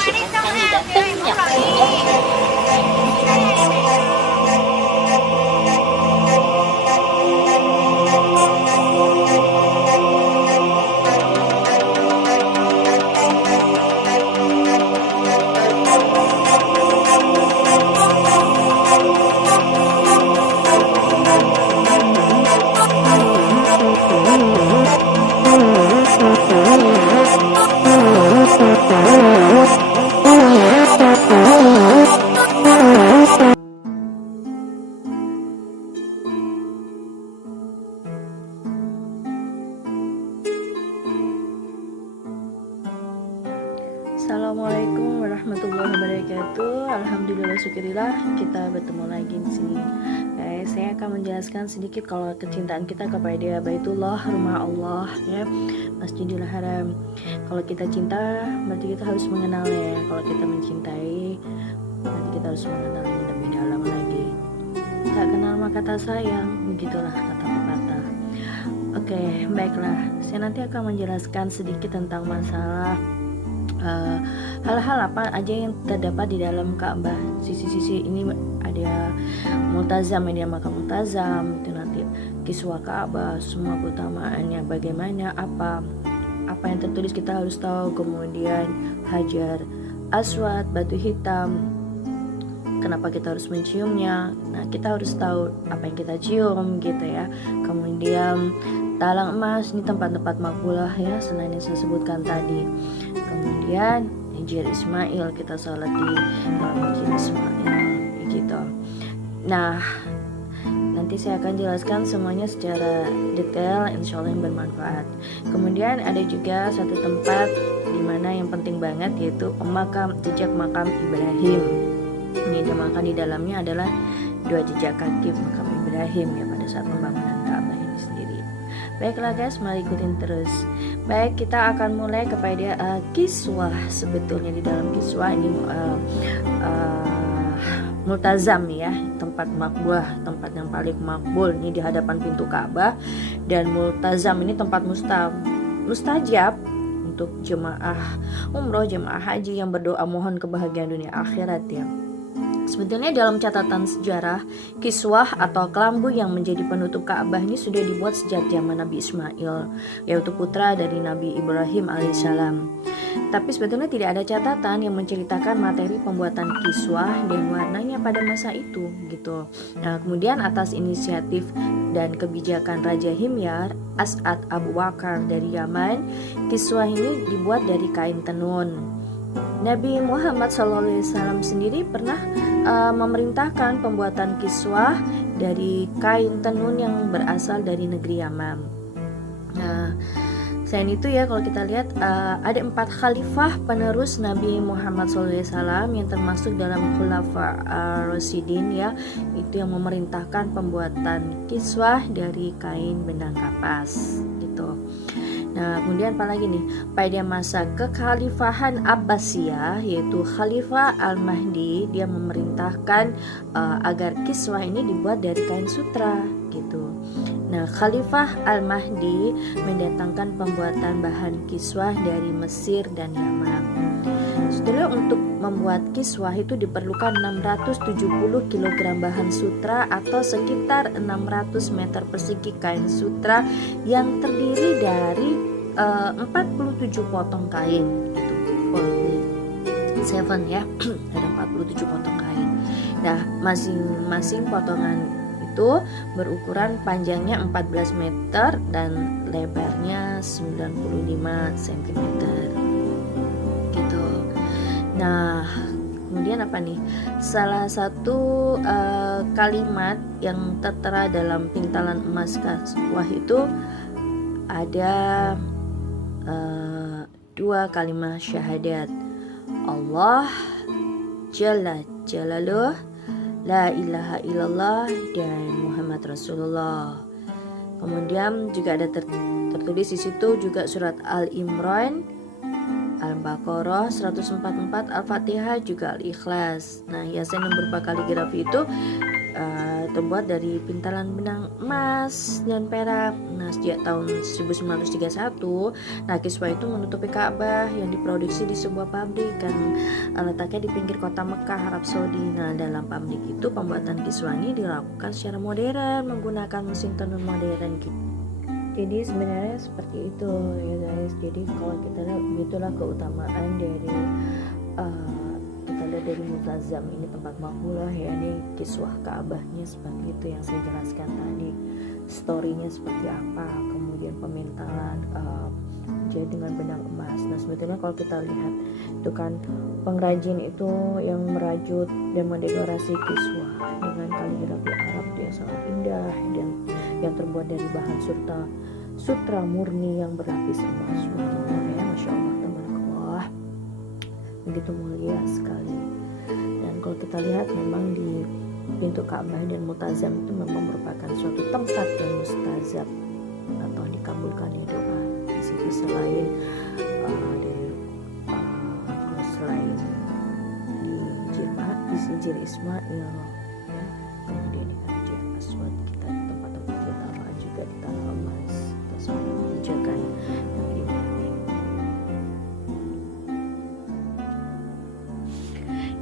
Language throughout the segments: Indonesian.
akan datangnya hujan. Assalamualaikum warahmatullahi wabarakatuh. Alhamdulillah syukurillah kita bertemu lagi di sini. Saya akan menjelaskan sedikit kalau kecintaan kita kepada Baitullah, rumah Allah ya, Masjidil Haram. Kalau kita cinta berarti kita harus mengenalnya. Kalau kita mencintai berarti kita harus mengenalnya lebih dalam lagi. Tak kenal maka tak sayang, begitulah kata pepatah. Oke, baiklah. Saya nanti akan menjelaskan sedikit tentang masalah hal-hal apa aja yang terdapat di dalam Ka'bah. Sisi-sisi ini ada multazam, ada makam multazam, itu nanti kiswah Ka'bah, semua keutamaannya bagaimana, apa yang tertulis kita harus tahu. Kemudian Hajar Aswad, batu hitam, kenapa kita harus menciumnya. Nah, kita harus tahu apa yang kita cium gitu ya. Kemudian talang emas, ini tempat-tempat makbulah ya, selain yang saya sebutkan tadi. Kemudian Hijr Ismail, kita sholat di Hijr Ismail gitu. Nah, nanti saya akan jelaskan semuanya secara detail, insya Allah yang bermanfaat. Kemudian ada juga satu tempat di mana yang penting banget, yaitu jejak makam Ibrahim. Ini dimakan di dalamnya adalah 2 jejak kaki makam Ibrahim ya pada saat pembangunan Ka'bah ini sendiri. Baiklah guys, mari ikutin terus. Baik, kita akan mulai kepada kiswah. Sebetulnya di dalam kiswah ini multazam ya, tempat makbul, tempat yang paling makbul ini di hadapan pintu Ka'bah. Dan multazam ini tempat mustajab untuk jemaah umroh, jemaah haji yang berdoa mohon kebahagiaan dunia akhirat ya. Sebetulnya dalam catatan sejarah, kiswah atau kelambu yang menjadi penutup Ka'bah ini sudah dibuat sejak zaman Nabi Ismail, yaitu putra dari Nabi Ibrahim alaihissalam. Tapi sebetulnya tidak ada catatan yang menceritakan materi pembuatan kiswah dan warnanya pada masa itu gitu. Nah, kemudian atas inisiatif dan kebijakan Raja Himyar, As'ad Abu Bakar dari Yaman, kiswah ini dibuat dari kain tenun. Nabi Muhammad SAW sendiri pernah memerintahkan pembuatan kiswah dari kain tenun yang berasal dari negeri Yaman. Nah, selain itu ya, kalau kita lihat ada 4 khalifah penerus Nabi Muhammad SAW yang termasuk dalam Khulafa Rasyidin ya, itu yang memerintahkan pembuatan kiswah dari kain benang kapas gitu. Nah, kemudian apa lagi nih? Pada masa kekhalifahan Abbasiyah, yaitu Khalifah Al-Mahdi, dia memerintahkan agar kiswah ini dibuat dari kain sutra gitu. Nah, Khalifah Al-Mahdi mendatangkan pembuatan bahan kiswah dari Mesir dan Yaman. Setelah untuk membuat kiswah itu diperlukan 670 kg bahan sutra atau sekitar 600 meter persegi kain sutra yang terdiri dari 47 potong kain gitu. 47 ya. Ada 47 potong kain. Nah, masing-masing potongan itu berukuran panjangnya 14 meter dan lebarnya 95 cm gitu. Nah, kemudian apa nih? Salah satu kalimat yang tertera dalam pintalan emas kiswah itu ada 2 kalimat syahadat. Allah Jalla Jalaluh, La ilaha illallah, dan Muhammad Rasulullah. Kemudian juga ada tertulis di situ juga surat Al-Imran, Al-Baqarah 144, Al-Fatihah, juga Al-Ikhlas. Nah, hiasan yang berupa kaligrafi itu terbuat dari pintalan benang emas dan perak. Nah, sejak tahun 1931, nah kiswah itu menutupi Ka'bah yang diproduksi di sebuah pabrik kan letaknya di pinggir kota Mekah, Arab Saudi. Nah, dalam pabrik itu pembuatan kiswah ini dilakukan secara modern menggunakan mesin tenun modern gitu. Jadi sebenarnya seperti itu ya guys. Jadi kalau kita lihat itulah keutamaan dari kita lihat dari Multazam ini tempat makbulah ya, ini kiswah Ka'bahnya seperti itu yang saya jelaskan tadi, storynya seperti apa, kemudian pemintalan jadi dengan benang emas. Nah sebetulnya kalau kita lihat itu kan pengrajin itu yang merajut dan mendekorasi kiswah dengan kaligrafi Arab yang sangat indah dan yang terbuat dari bahan sutra murni yang berlapis emas. Ya, Masya Allah, tabarakallah, begitu mulia sekali. Dan kalau kita lihat memang di pintu Ka'bah dan Multazam itu memang merupakan suatu tempat yang mustajab atau dikabulkannya doa. Di situ selain selain di Hijr Ismail ya, kemudian di Hajar Aswad kita di tempat-tempat utama juga di tanah emas, kita selalu menjaga yang ini.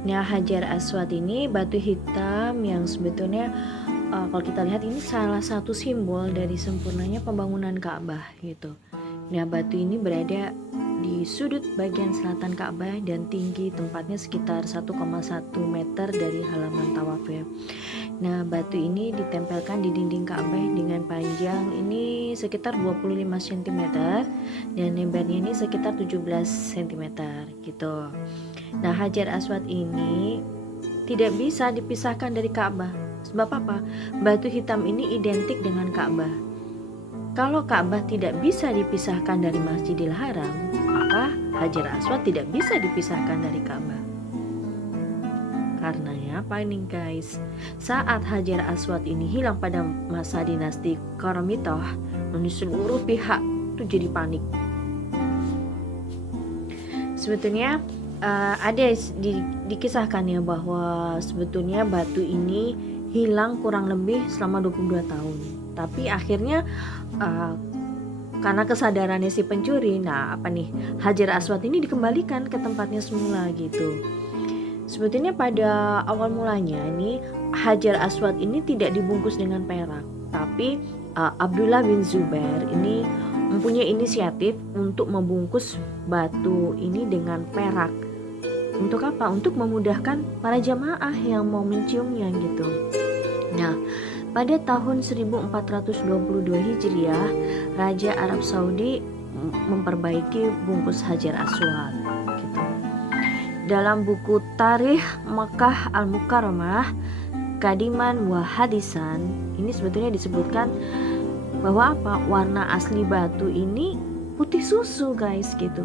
Nah, Hajar Aswad ini batu hitam yang sebetulnya kalau kita lihat ini salah satu simbol dari sempurnanya pembangunan Ka'bah gitu. Nah, batu ini berada di sudut bagian selatan Ka'bah dan tinggi tempatnya sekitar 1,1 meter dari halaman tawafnya. Nah, batu ini ditempelkan di dinding Ka'bah dengan panjang ini sekitar 25 cm dan lebarnya ini sekitar 17 cm gitu. Nah, Hajar Aswad ini tidak bisa dipisahkan dari Ka'bah. Sebab apa? Batu hitam ini identik dengan Ka'bah. Kalau Ka'bah tidak bisa dipisahkan dari Masjidil Haram, maka Hajar Aswad tidak bisa dipisahkan dari Ka'bah. Karenanya apa ini guys? Saat Hajar Aswad ini hilang pada masa dinasti Karamitoh, seluruh pihak itu jadi panik. Sebetulnya ada dikisahkan ya bahwa sebetulnya batu ini hilang kurang lebih selama 22 tahun. Tapi akhirnya karena kesadarannya si pencuri, nah apa nih, Hajar Aswad ini dikembalikan ke tempatnya semula gitu. Sebetulnya pada awal mulanya ini Hajar Aswad ini tidak dibungkus dengan perak, tapi Abdullah bin Zubair ini mempunyai inisiatif untuk membungkus batu ini dengan perak. Untuk apa? Untuk memudahkan para jamaah yang mau menciumnya gitu. Nah, pada tahun 1422 Hijriah, Raja Arab Saudi memperbaiki bungkus Hajar Aswad gitu. Dalam buku Tarikh Makkah Al-Mukarramah, Kadiman wa Hadisan, ini sebetulnya disebutkan bahwa apa? Warna asli batu ini putih susu guys gitu.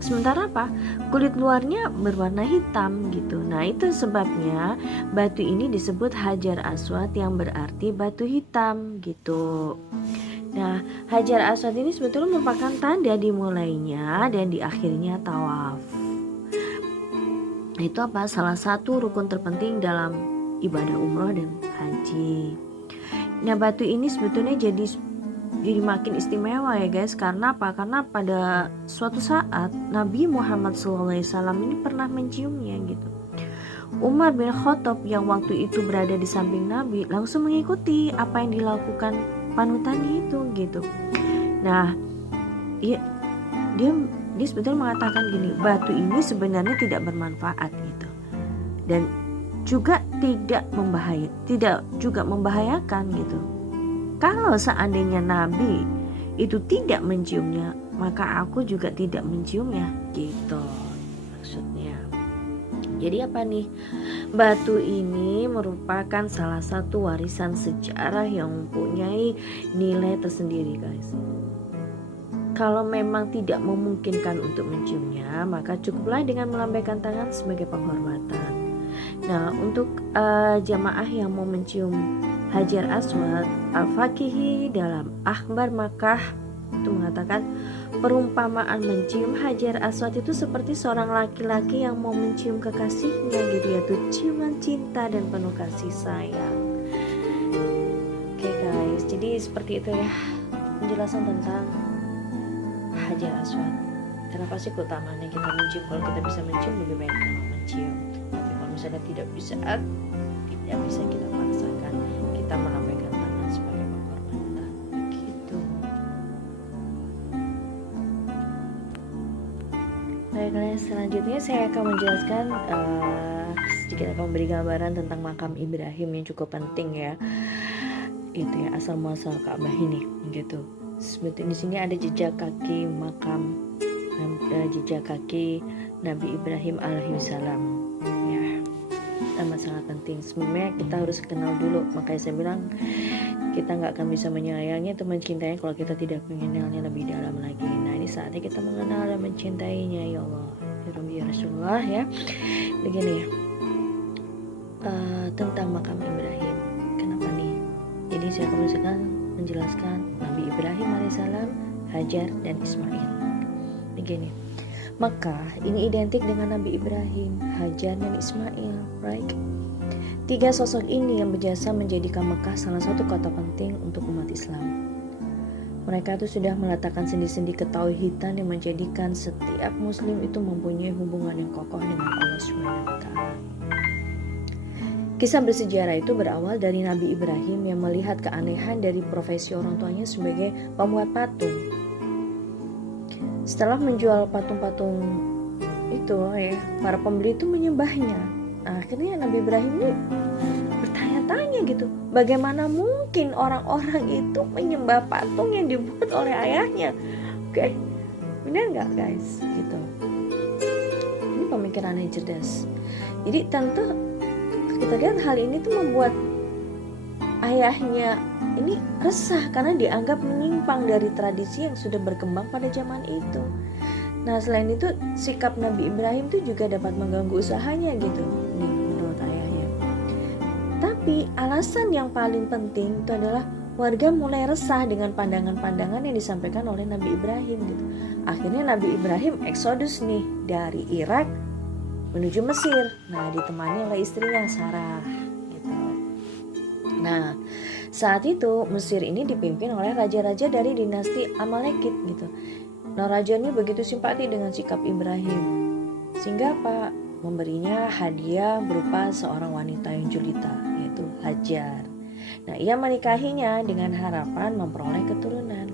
Sementara apa? Kulit luarnya berwarna hitam gitu. Nah, itu sebabnya batu ini disebut Hajar Aswad yang berarti batu hitam gitu. Nah, Hajar Aswad ini sebetulnya merupakan tanda dimulainya dan diakhirinya tawaf. Itu apa? Salah satu rukun terpenting dalam ibadah umroh dan haji. Nah, batu ini sebetulnya jadi makin istimewa ya guys. Karena apa? Karena pada suatu saat Nabi Muhammad SAW ini pernah menciumnya gitu. Umar bin Khattab yang waktu itu berada di samping Nabi langsung mengikuti apa yang dilakukan panutannya itu gitu. Nah, dia sebetulnya mengatakan gini, batu ini sebenarnya tidak bermanfaat gitu, dan juga tidak juga membahayakan gitu. Kalau seandainya Nabi itu tidak menciumnya, maka aku juga tidak menciumnya gitu maksudnya. Jadi apa nih? Batu ini merupakan salah satu warisan sejarah yang mempunyai nilai tersendiri guys. Kalau memang tidak memungkinkan untuk menciumnya, maka cukuplah dengan melambaikan tangan sebagai penghormatan. Nah, untuk jamaah yang mau mencium Hajar Aswad, Al-Faqihi dalam Akhbar Makkah itu mengatakan perumpamaan mencium Hajar Aswad itu seperti seorang laki-laki yang mau mencium kekasihnya gitu, yaitu ciuman cinta dan penuh kasih sayang. Oke guys, jadi seperti itu ya penjelasan tentang Hajar Aswad. Kenapa sih keutamaannya kita mencium? Kalau kita bisa mencium lebih baik kalau mencium. Tapi kalau misalnya tidak bisa kita paksakan, kita melambaikan tangan sebagai penghormatan. Begitu. Baiklah, selanjutnya saya akan menjelaskan sedikit, akan memberi gambaran tentang makam Ibrahim yang cukup penting ya. Itu ya asal muasal Ka'bah ini gitu. Sebetulnya di sini ada jejak kaki makam, jejak kaki Nabi Ibrahim alaihissalam ya, amat sangat penting. Sebenarnya kita harus kenal dulu, makanya saya bilang kita nggak akan bisa menyayangi atau mencintainya kalau kita tidak mengenalnya lebih dalam lagi. Nah ini saatnya kita mengenal dan mencintainya ya Allah ya Rabbi ya Rasulullah ya. Begini ya, tentang makam Ibrahim. Kenapa nih? Jadi saya akan menjelaskan Nabi Ibrahim alaihissalam, Hajar dan Ismail. Begini, Mekah ini identik dengan Nabi Ibrahim, Hajar dan Ismail, right? Tiga sosok ini yang berjasa menjadikan Mekah salah satu kota penting untuk umat Islam. Mereka itu sudah meletakkan sendi-sendi ketauhidan yang menjadikan setiap muslim itu mempunyai hubungan yang kokoh dengan Allah SWT. Kisah bersejarah itu berawal dari Nabi Ibrahim yang melihat keanehan dari profesi orang tuanya sebagai pembuat patung. Setelah menjual patung-patung itu ya, para pembeli itu menyembahnya. Nah, akhirnya Nabi Ibrahim ini bertanya-tanya gitu, bagaimana mungkin orang-orang itu menyembah patung yang dibuat oleh ayahnya? Oke, benar nggak guys? Gitu. Ini pemikiran yang cerdas. Jadi tentu kita lihat hal ini tuh membuat ayahnya ini resah karena dianggap menyimpang dari tradisi yang sudah berkembang pada zaman itu. Nah selain itu sikap Nabi Ibrahim itu juga dapat mengganggu usahanya gitu nih menurut ayahnya. Tapi alasan yang paling penting itu adalah warga mulai resah dengan pandangan-pandangan yang disampaikan oleh Nabi Ibrahim gitu. Akhirnya Nabi Ibrahim eksodus nih dari Irak menuju Mesir. Nah ditemani oleh istrinya Sarah gitu. Nah saat itu Mesir ini dipimpin oleh raja-raja dari dinasti Amalekid gitu. Nah raja ini begitu simpati dengan sikap Ibrahim, sehingga apa? Memberinya hadiah berupa seorang wanita yang julita, yaitu Hajar. Nah ia menikahinya dengan harapan memperoleh keturunan.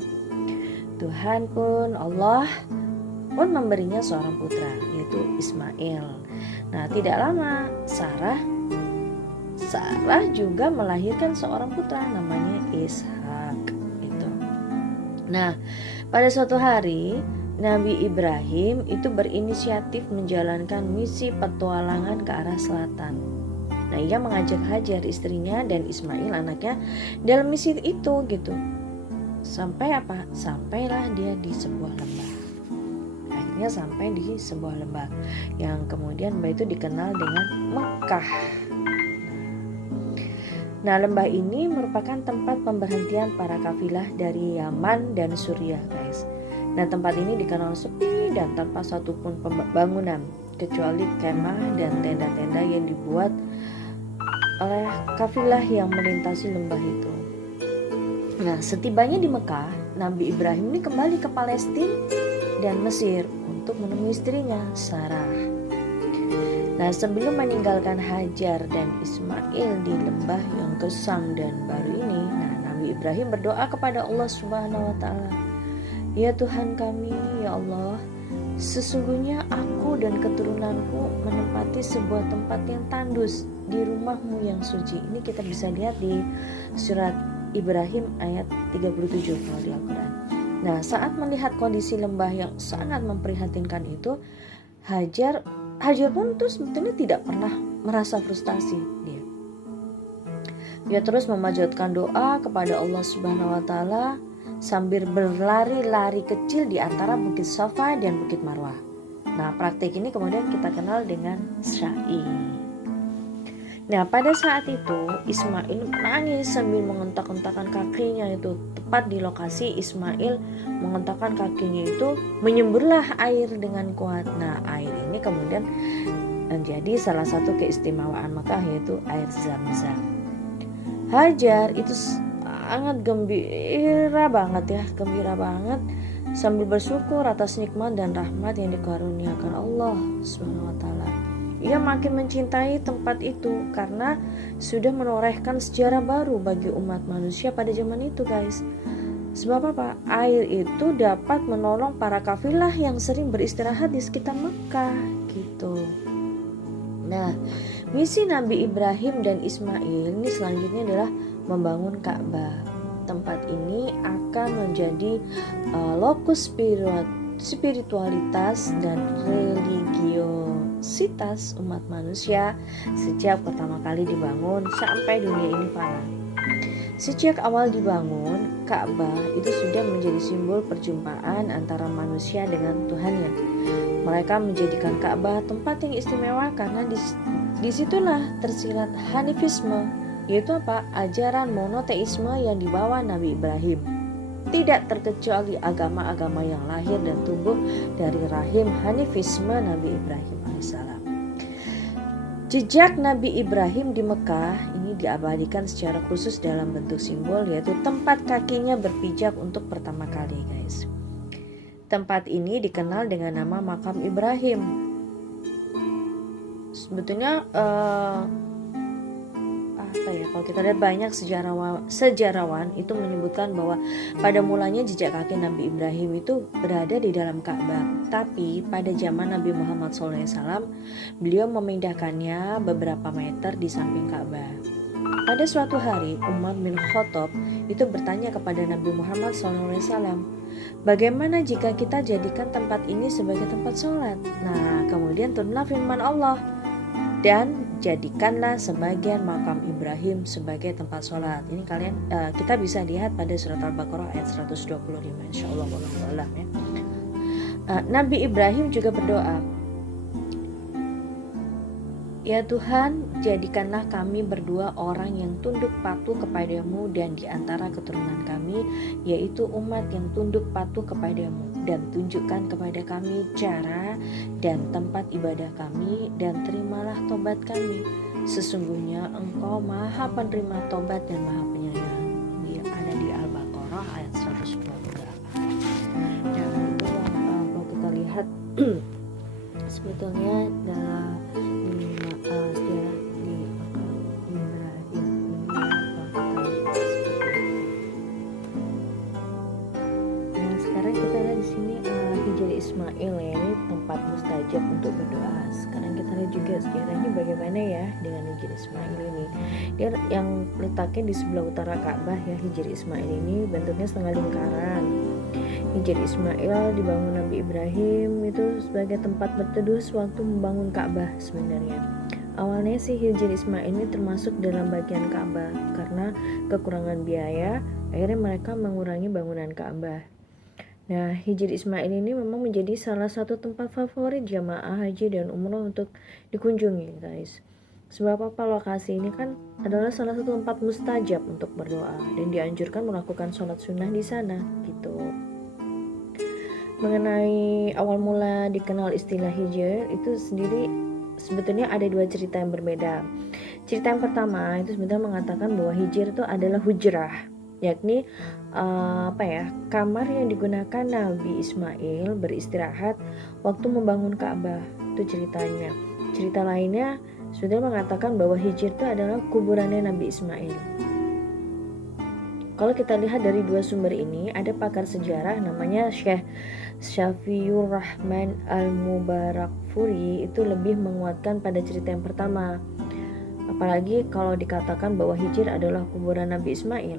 Tuhan pun, Allah pun memberinya seorang putra, yaitu Ismail. Nah tidak lama Sarah juga melahirkan seorang putra namanya Ishak itu. Nah pada suatu hari Nabi Ibrahim itu berinisiatif menjalankan misi petualangan ke arah selatan. Nah ia mengajak Hajar istrinya dan Ismail anaknya dalam misi itu gitu. Sampailah dia di sebuah lembah. Sampai di sebuah lembah yang kemudian lembah itu dikenal dengan Mekah. Nah lembah ini merupakan tempat pemberhentian para kafilah dari Yaman dan Suriah guys. Nah tempat ini dikenal sepi dan tanpa satupun bangunan kecuali kemah dan tenda-tenda yang dibuat oleh kafilah yang melintasi lembah itu. Nah setibanya di Mekah, Nabi Ibrahim ini kembali ke Palestina dan Mesir untuk menemui istrinya Sarah. Nah sebelum meninggalkan Hajar dan Ismail di lembah yang gersang dan baru ini, nah Nabi Ibrahim berdoa kepada Allah Subhanahu wa Ta'ala, ya Tuhan kami, ya Allah, sesungguhnya aku dan keturunanku menempati sebuah tempat yang tandus di rumahmu yang suci. Ini kita bisa lihat di surat Ibrahim ayat 37 kalau di Al-Quran. Nah saat melihat kondisi lembah yang sangat memprihatinkan itu, Hajar pun tuh sebetulnya tidak pernah merasa frustasi. Dia terus memanjatkan doa kepada Allah Subhanahu wa Ta'ala sambil berlari-lari kecil di antara Bukit Safa dan Bukit Marwah. Nah praktik ini kemudian kita kenal dengan Sa'i. Nah, pada saat itu Ismail menangis sambil mengentak-entakan kakinya itu. Tepat di lokasi Ismail mengentakkan kakinya itu, menyemburlah air dengan kuat. Nah, air ini kemudian menjadi salah satu keistimewaan Makkah, yaitu air Zam-Zam. Hajar itu sangat gembira banget sambil bersyukur atas nikmat dan rahmat yang dikaruniakan Allah Subhanahu wa taala. Ia makin mencintai tempat itu karena sudah menorehkan sejarah baru bagi umat manusia pada zaman itu, guys. Sebab apa? Air itu dapat menolong para kafilah yang sering beristirahat di sekitar Mekah gitu. Nah, misi Nabi Ibrahim dan Ismail ini selanjutnya adalah membangun Ka'bah. Tempat ini akan menjadi lokus spiritualitas dan religiositas umat manusia sejak pertama kali dibangun sampai dunia ini fana. Sejak awal dibangun, Ka'bah itu sudah menjadi simbol perjumpaan antara manusia dengan Tuhannya. Mereka menjadikan Ka'bah tempat yang istimewa karena disitulah tersirat Hanifisme, yaitu apa? Ajaran monoteisme yang dibawa Nabi Ibrahim. Tidak terkecuali agama-agama yang lahir dan tumbuh dari rahim Hanifisme Nabi Ibrahim alaihissalam. Jejak Nabi Ibrahim di Mekah ini diabadikan secara khusus dalam bentuk simbol, yaitu tempat kakinya berpijak untuk pertama kali, guys. Tempat ini dikenal dengan nama Makam Ibrahim. Sebetulnya kalau kita lihat banyak sejarawan itu menyebutkan bahwa pada mulanya jejak kaki Nabi Ibrahim itu berada di dalam Ka'bah, tapi pada zaman Nabi Muhammad SAW beliau memindahkannya beberapa meter di samping Ka'bah. Pada suatu hari Umar bin Khattab itu bertanya kepada Nabi Muhammad SAW, bagaimana jika kita jadikan tempat ini sebagai tempat sholat? Nah, kemudian turunlah firman Allah, dan jadikanlah sebagian makam Ibrahim sebagai tempat sholat. Ini kita bisa lihat pada surat Al-Baqarah ayat 125, insyaallah ya. Nabi Ibrahim juga berdoa, ya Tuhan, jadikanlah kami berdua orang yang tunduk patuh kepadamu, dan di antara keturunan kami yaitu umat yang tunduk patuh kepadamu, dan tunjukkan kepada kami cara dan tempat ibadah kami, dan terimalah tobat kami. Sesungguhnya Engkau Maha Penerima Tobat dan Maha Penyayang. Ini ada di Al-Baqarah ayat 128. Dan kalau kita lihat sebetulnya dalam sejarah di Ibrahim Nah, sekarang kita lihat di sini Hijr Ismail, ya, ini tempat mustajab untuk berdoa. Sekarang kita lihat juga sejarahnya bagaimana ya dengan Hijr Ismail ini. Dia yang letaknya di sebelah utara Ka'bah, ya. Hijr Ismail ini bentuknya setengah lingkaran. Hijr Ismail dibangun Nabi Ibrahim itu sebagai tempat berteduh sewaktu membangun Ka'bah. Sebenarnya awalnya sih Hijr Ismail ini termasuk dalam bagian Ka'bah, karena kekurangan biaya akhirnya mereka mengurangi bangunan Ka'bah. Nah, Hijr Ismail ini memang menjadi salah satu tempat favorit jamaah haji dan umroh untuk dikunjungi, guys. Sebab apa? Lokasi ini kan adalah salah satu tempat mustajab untuk berdoa, dan dianjurkan melakukan sholat sunnah di sana gitu. Mengenai awal mula dikenal istilah hijr itu sendiri, sebetulnya ada dua cerita yang berbeda. Cerita yang pertama itu sebenarnya mengatakan bahwa hijr itu adalah hujrah, yakni kamar yang digunakan Nabi Ismail beristirahat waktu membangun Ka'bah. Itu ceritanya. Cerita lainnya sudah mengatakan bahwa hijr itu adalah kuburannya Nabi Ismail. Kalau kita lihat dari dua sumber ini, ada pakar sejarah namanya Syekh Syafiur Rahman Al-Mubarakfuri itu lebih menguatkan pada cerita yang pertama. Apalagi kalau dikatakan bahwa hijr adalah kuburan Nabi Ismail,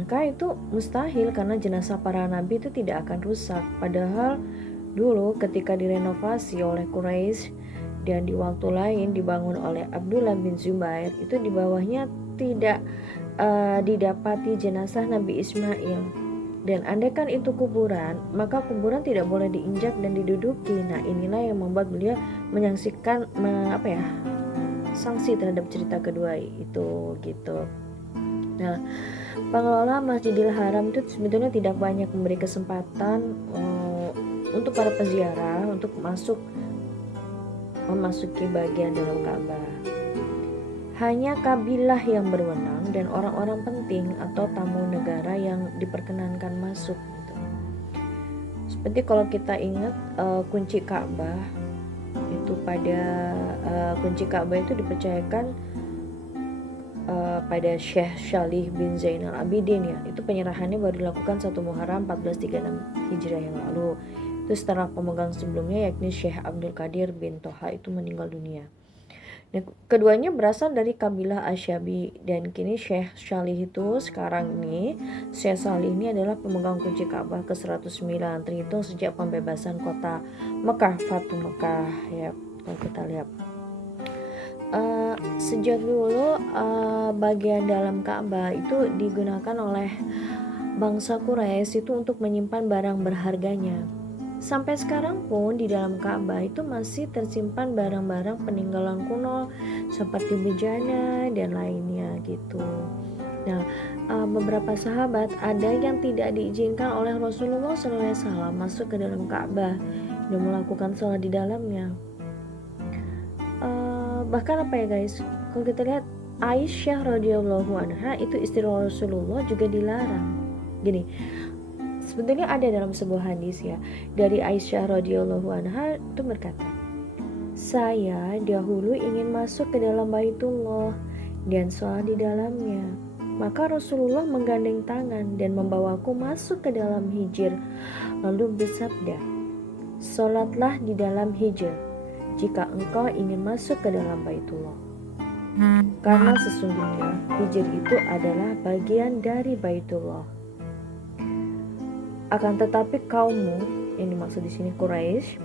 maka itu mustahil karena jenazah para nabi itu tidak akan rusak. Padahal dulu ketika direnovasi oleh Quraisy dan di waktu lain dibangun oleh Abdullah bin Zubair, itu di bawahnya tidak didapati jenazah Nabi Ismail. Dan andaikan itu kuburan, maka kuburan tidak boleh diinjak dan diduduki. Nah, inilah yang membuat beliau menyaksikan sanksi terhadap cerita kedua itu gitu. Nah, pengelola Masjidil Haram itu sebetulnya tidak banyak memberi kesempatan untuk para peziarah untuk memasuki bagian dalam Ka'bah. Hanya kabilah yang berwenang dan orang-orang penting atau tamu negara yang diperkenankan masuk gitu. Seperti kalau kita ingat kunci Ka'bah itu kunci Ka'bah itu dipercayakan pada Syekh Shalih bin Zainal Abidin ya. Itu penyerahannya baru dilakukan 1 Muharram 1436 Hijriah yang lalu. Itu setelah pemegang sebelumnya yakni Syekh Abdul Qadir bin Toha itu meninggal dunia. Nah, keduanya berasal dari kabilah Asyabi dan kini Syekh Shalih itu sekarang ini Syekh Shalih ini adalah pemegang kunci Ka'bah ke-109 terhitung sejak pembebasan kota Mekah, Fatu Mekah ya. Kalau kita lihat sejak dulu bagian dalam Ka'bah itu digunakan oleh bangsa Quraisy itu untuk menyimpan barang berharganya. Sampai sekarang pun di dalam Ka'bah itu masih tersimpan barang-barang peninggalan kuno seperti bejana dan lainnya gitu. Nah, beberapa sahabat ada yang tidak diizinkan oleh Rasulullah SAW masuk ke dalam Ka'bah dan melakukan sholat di dalamnya. Bahkan apa ya guys? Kalau kita lihat Aisyah radhiyallahu anha itu istri Rasulullah juga dilarang. Gini, sebetulnya ada dalam sebuah hadis ya dari Aisyah radhiyallahu anha itu berkata, saya dahulu ingin masuk ke dalam Baitullah dan sholat di dalamnya. Maka Rasulullah menggandeng tangan dan membawaku masuk ke dalam hijr. Lalu bersabda, sholatlah di dalam hijr jika engkau ingin masuk ke dalam Baitullah. Karena sesungguhnya hijr itu adalah bagian dari Baitullah. Akan tetapi kaummu, yang dimaksud di sini Quraisy,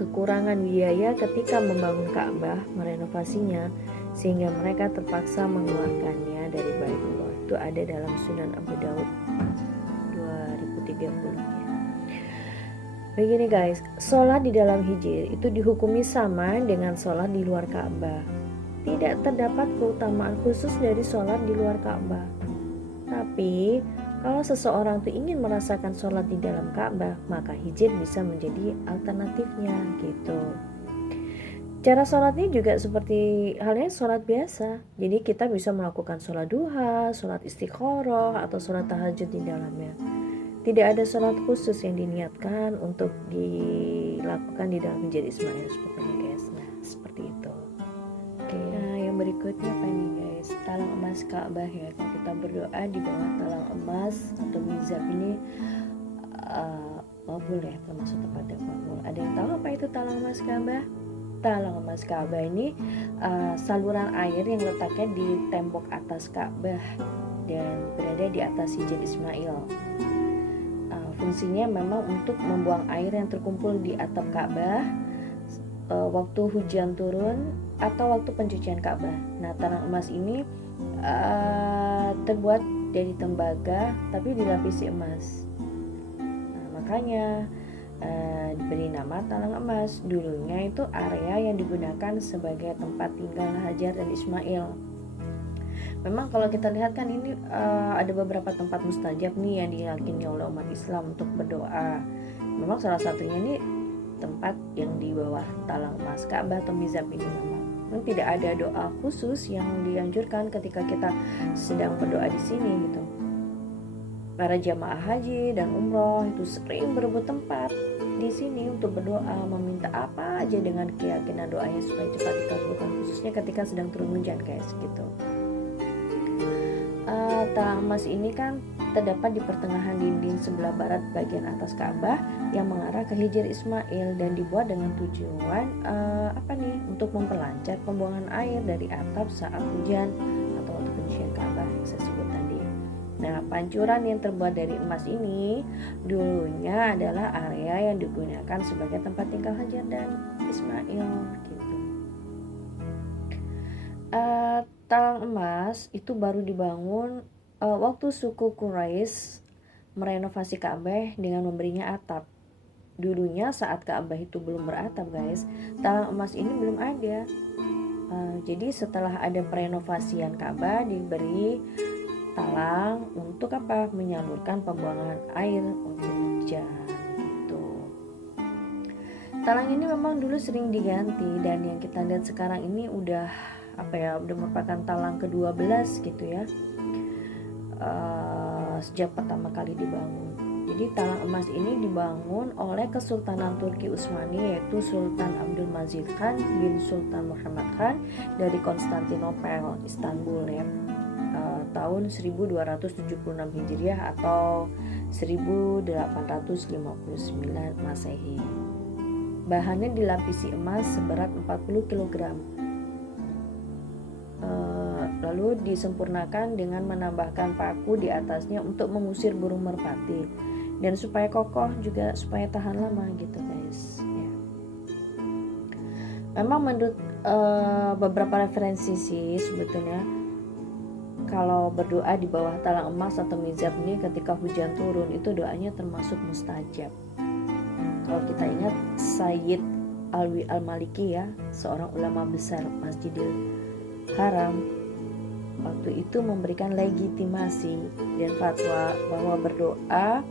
kekurangan biaya ketika membangun Ka'bah, merenovasinya, sehingga mereka terpaksa mengeluarkannya dari Baitullah. Itu ada dalam Sunan Abu Daud 2030 ya. Begini guys, sholat di dalam hijr itu dihukumi sama dengan sholat di luar Ka'bah. Tidak terdapat keutamaan khusus dari sholat di luar Ka'bah. Tapi kalau seseorang tuh ingin merasakan sholat di dalam Ka'bah, maka hijr bisa menjadi alternatifnya gitu. Cara sholatnya juga seperti halnya sholat biasa. Jadi kita bisa melakukan sholat duha, sholat istikharah, atau sholat tahajud di dalamnya. Tidak ada sholat khusus yang diniatkan untuk dilakukan di dalam Hijr Ismail seperti ini guys. Nah seperti itu. Oke. Nah yang berikutnya apa nih guys? Talang emas Ka'bah ya. Kalau kita berdoa di bawah talang emas atau mizab ini makbul ya, termasuk tempat yang makbul. Ada yang tahu apa itu talang emas Ka'bah? Talang emas Ka'bah ini saluran air yang letaknya di tembok atas Ka'bah dan berada di atas Hijr Ismail. Fungsinya memang untuk membuang air yang terkumpul di atap Ka'bah waktu hujan turun atau waktu pencucian Ka'bah. Nah, talang emas ini terbuat dari tembaga tapi dilapisi emas. Nah, makanya diberi nama talang emas. Dulunya itu area yang digunakan sebagai tempat tinggal Hajar dan Ismail. Memang kalau kita lihat kan ini ada beberapa tempat mustajab nih yang diyakini oleh umat Islam untuk berdoa. Memang salah satunya ini tempat yang di bawah talang emas Ka'bah atau mizab ini memang. Tidak ada doa khusus yang dianjurkan ketika kita sedang berdoa di sini gitu. Para jamaah haji dan umroh itu sering berebut tempat di sini untuk berdoa, meminta apa aja dengan keyakinan doanya supaya cepat dikabulkan, khususnya ketika sedang turun hujan guys gitu. Talang emas ini kan terdapat di pertengahan dinding sebelah barat bagian atas Ka'bah yang mengarah ke Hijr Ismail dan dibuat dengan tujuan untuk memperlancar pembuangan air dari atap saat hujan atau waktu pencucian Ka'bah yang saya sebut tadi. Nah, pancuran yang terbuat dari emas ini dulunya adalah area yang digunakan sebagai tempat tinggal Hajar dan Ismail gitu. Talang emas itu baru dibangun waktu suku Quraisy merenovasi Ka'bah dengan memberinya atap. Dulunya saat Ka'bah itu belum beratap guys, talang emas ini belum ada. Jadi setelah ada perenovasian Ka'bah diberi talang untuk apa? Menyalurkan pembuangan air untuk hujan gitu. Talang ini memang dulu sering diganti dan yang kita lihat sekarang ini udah udah merupakan talang ke-12 gitu ya. Sejak pertama kali dibangun. Jadi talang emas ini dibangun oleh Kesultanan Turki Utsmani, yaitu Sultan Abdul Majid Khan bin Sultan Muhammad Khan dari Konstantinopel, Istanbul ya, tahun 1276 Hijriah atau 1859 Masehi. Bahannya dilapisi emas seberat 40 kg. Lalu disempurnakan dengan menambahkan paku di atasnya untuk mengusir burung merpati dan supaya kokoh juga, supaya tahan lama gitu guys ya. Memang menurut beberapa referensi sih sebetulnya kalau berdoa di bawah talang emas atau mizab ini ketika hujan turun itu doanya termasuk mustajab. Kalau kita ingat Sayyid Alwi Al-Maliki ya, seorang ulama besar Masjidil Haram, waktu itu memberikan legitimasi dan fatwa bahwa berdoa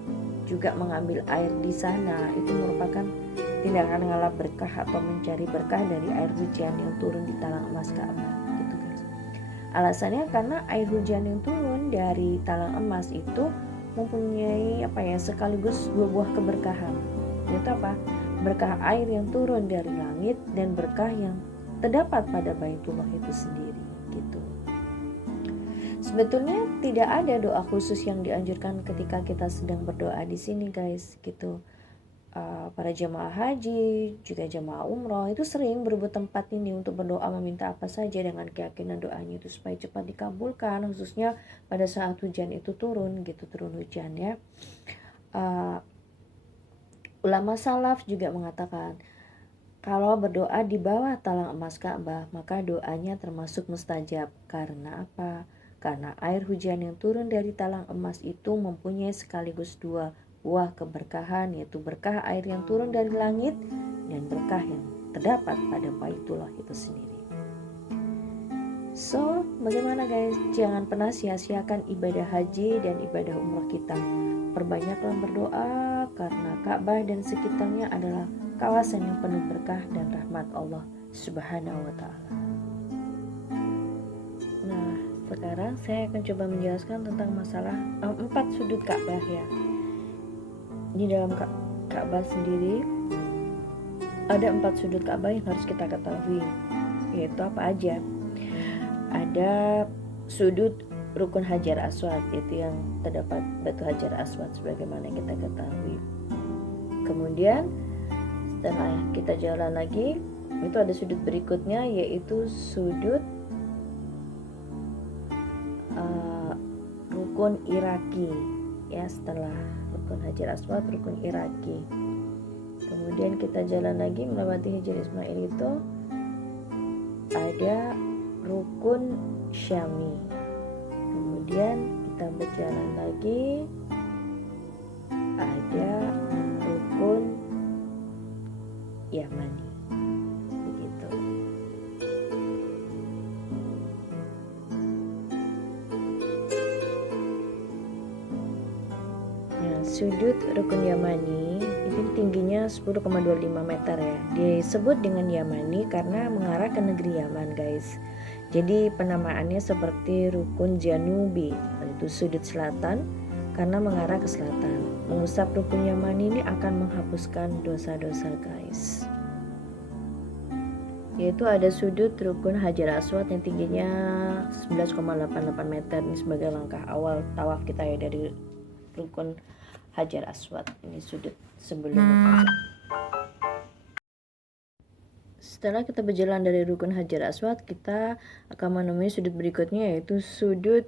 juga mengambil air di sana itu merupakan tindakan ngalap berkah atau mencari berkah dari air hujan yang turun di talang emas Ka'bah gitu guys. Alasannya karena air hujan yang turun dari talang emas itu mempunyai sekaligus dua buah keberkahan, yaitu berkah air yang turun dari langit dan berkah yang terdapat pada Baitullah itu sendiri gitu. Sebetulnya tidak ada doa khusus yang dianjurkan ketika kita sedang berdoa di sini guys gitu. Para jemaah haji juga jemaah umroh itu sering berebut tempat ini untuk berdoa meminta apa saja dengan keyakinan doanya itu supaya cepat dikabulkan, khususnya pada saat hujan itu turun hujan ya. Ulama salaf juga mengatakan kalau berdoa di bawah talang emas Ka'bah maka doanya termasuk mustajab. Karena apa? Karena air hujan yang turun dari talang emas itu mempunyai sekaligus dua buah keberkahan, yaitu berkah air yang turun dari langit dan berkah yang terdapat pada Baitullah itu sendiri. So, bagaimana guys? Jangan pernah sia-siakan ibadah haji dan ibadah umroh kita. Perbanyaklah berdoa karena Ka'bah dan sekitarnya adalah kawasan yang penuh berkah dan rahmat Allah Subhanahu wa Ta'ala. Nah, sekarang saya akan coba menjelaskan tentang masalah 4 sudut Ka'bah ya. Di dalam Ka'bah sendiri ada 4 sudut Ka'bah yang harus kita ketahui, yaitu apa aja? Ada sudut Rukun Hajar Aswad, itu yang terdapat batu Hajar Aswad sebagaimana kita ketahui. Kemudian setelah kita jalan lagi, itu ada sudut berikutnya yaitu sudut Rukun Iraki ya. Setelah Rukun Hajar Aswad, Rukun Iraki. Kemudian kita jalan lagi melewati Hijr Ismail, itu ada Rukun Syami. Kemudian kita berjalan lagi, ada Rukun Yamani. Begitu. Nah, sudut Rukun Yamani itu tingginya 10,25 meter ya. Disebut dengan Yamani karena mengarah ke negeri Yaman guys. Jadi penamaannya seperti Rukun Janubi, yaitu sudut selatan karena mengarah ke selatan. Mengusap Rukun Yamani ini akan menghapuskan dosa-dosa guys. Yaitu ada sudut Rukun Hajar Aswad yang tingginya 11,88 meter. Ini sebagai langkah awal tawaf kita ya dari Rukun Hajar Aswad. Ini sudut sebelum bertawaf. Setelah kita berjalan dari Rukun Hajar Aswad, kita akan menemui sudut berikutnya yaitu sudut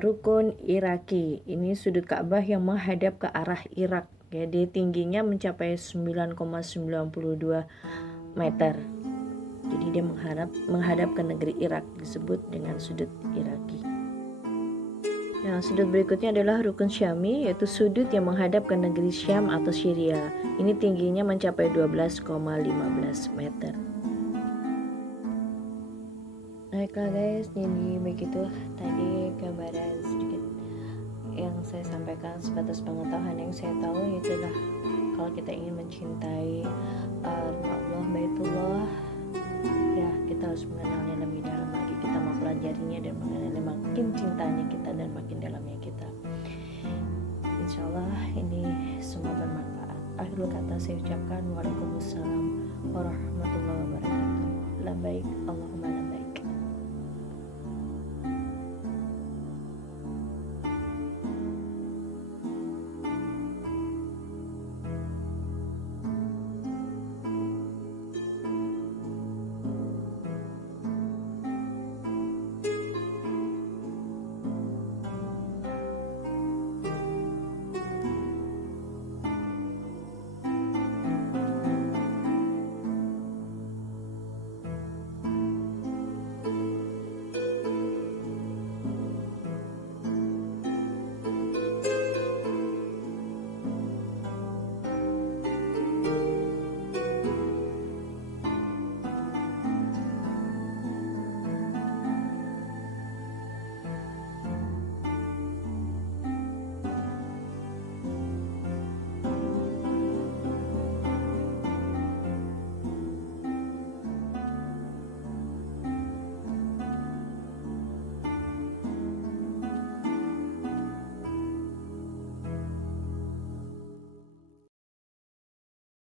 Rukun Iraki. Ini sudut Ka'bah yang menghadap ke arah Irak. Jadi tingginya mencapai 9,92 meter. Jadi dia menghadap ke negeri Irak, disebut dengan sudut Iraki. Nah, sudut berikutnya adalah Rukun Syami, yaitu sudut yang menghadap ke negeri Syam atau Syria. Ini tingginya mencapai 12,15 meter. Baiklah guys, jadi begitu tadi gambaran sedikit yang saya sampaikan sebatas pengetahuan yang saya tahu, itulah kalau kita ingin mencintai rumah Allah, Baitullah, ya kita harus mengenalnya lebih dalam lagi. Kita mau pelajarinya dan mengenalnya, makin cintanya kita dan makin dalamnya kita. Insyaallah ini semua bermanfaat. Akhir kata saya ucapkan waalaikumsalam warahmatullahi wabarakatuh. Labbaik Allahumma labbaik.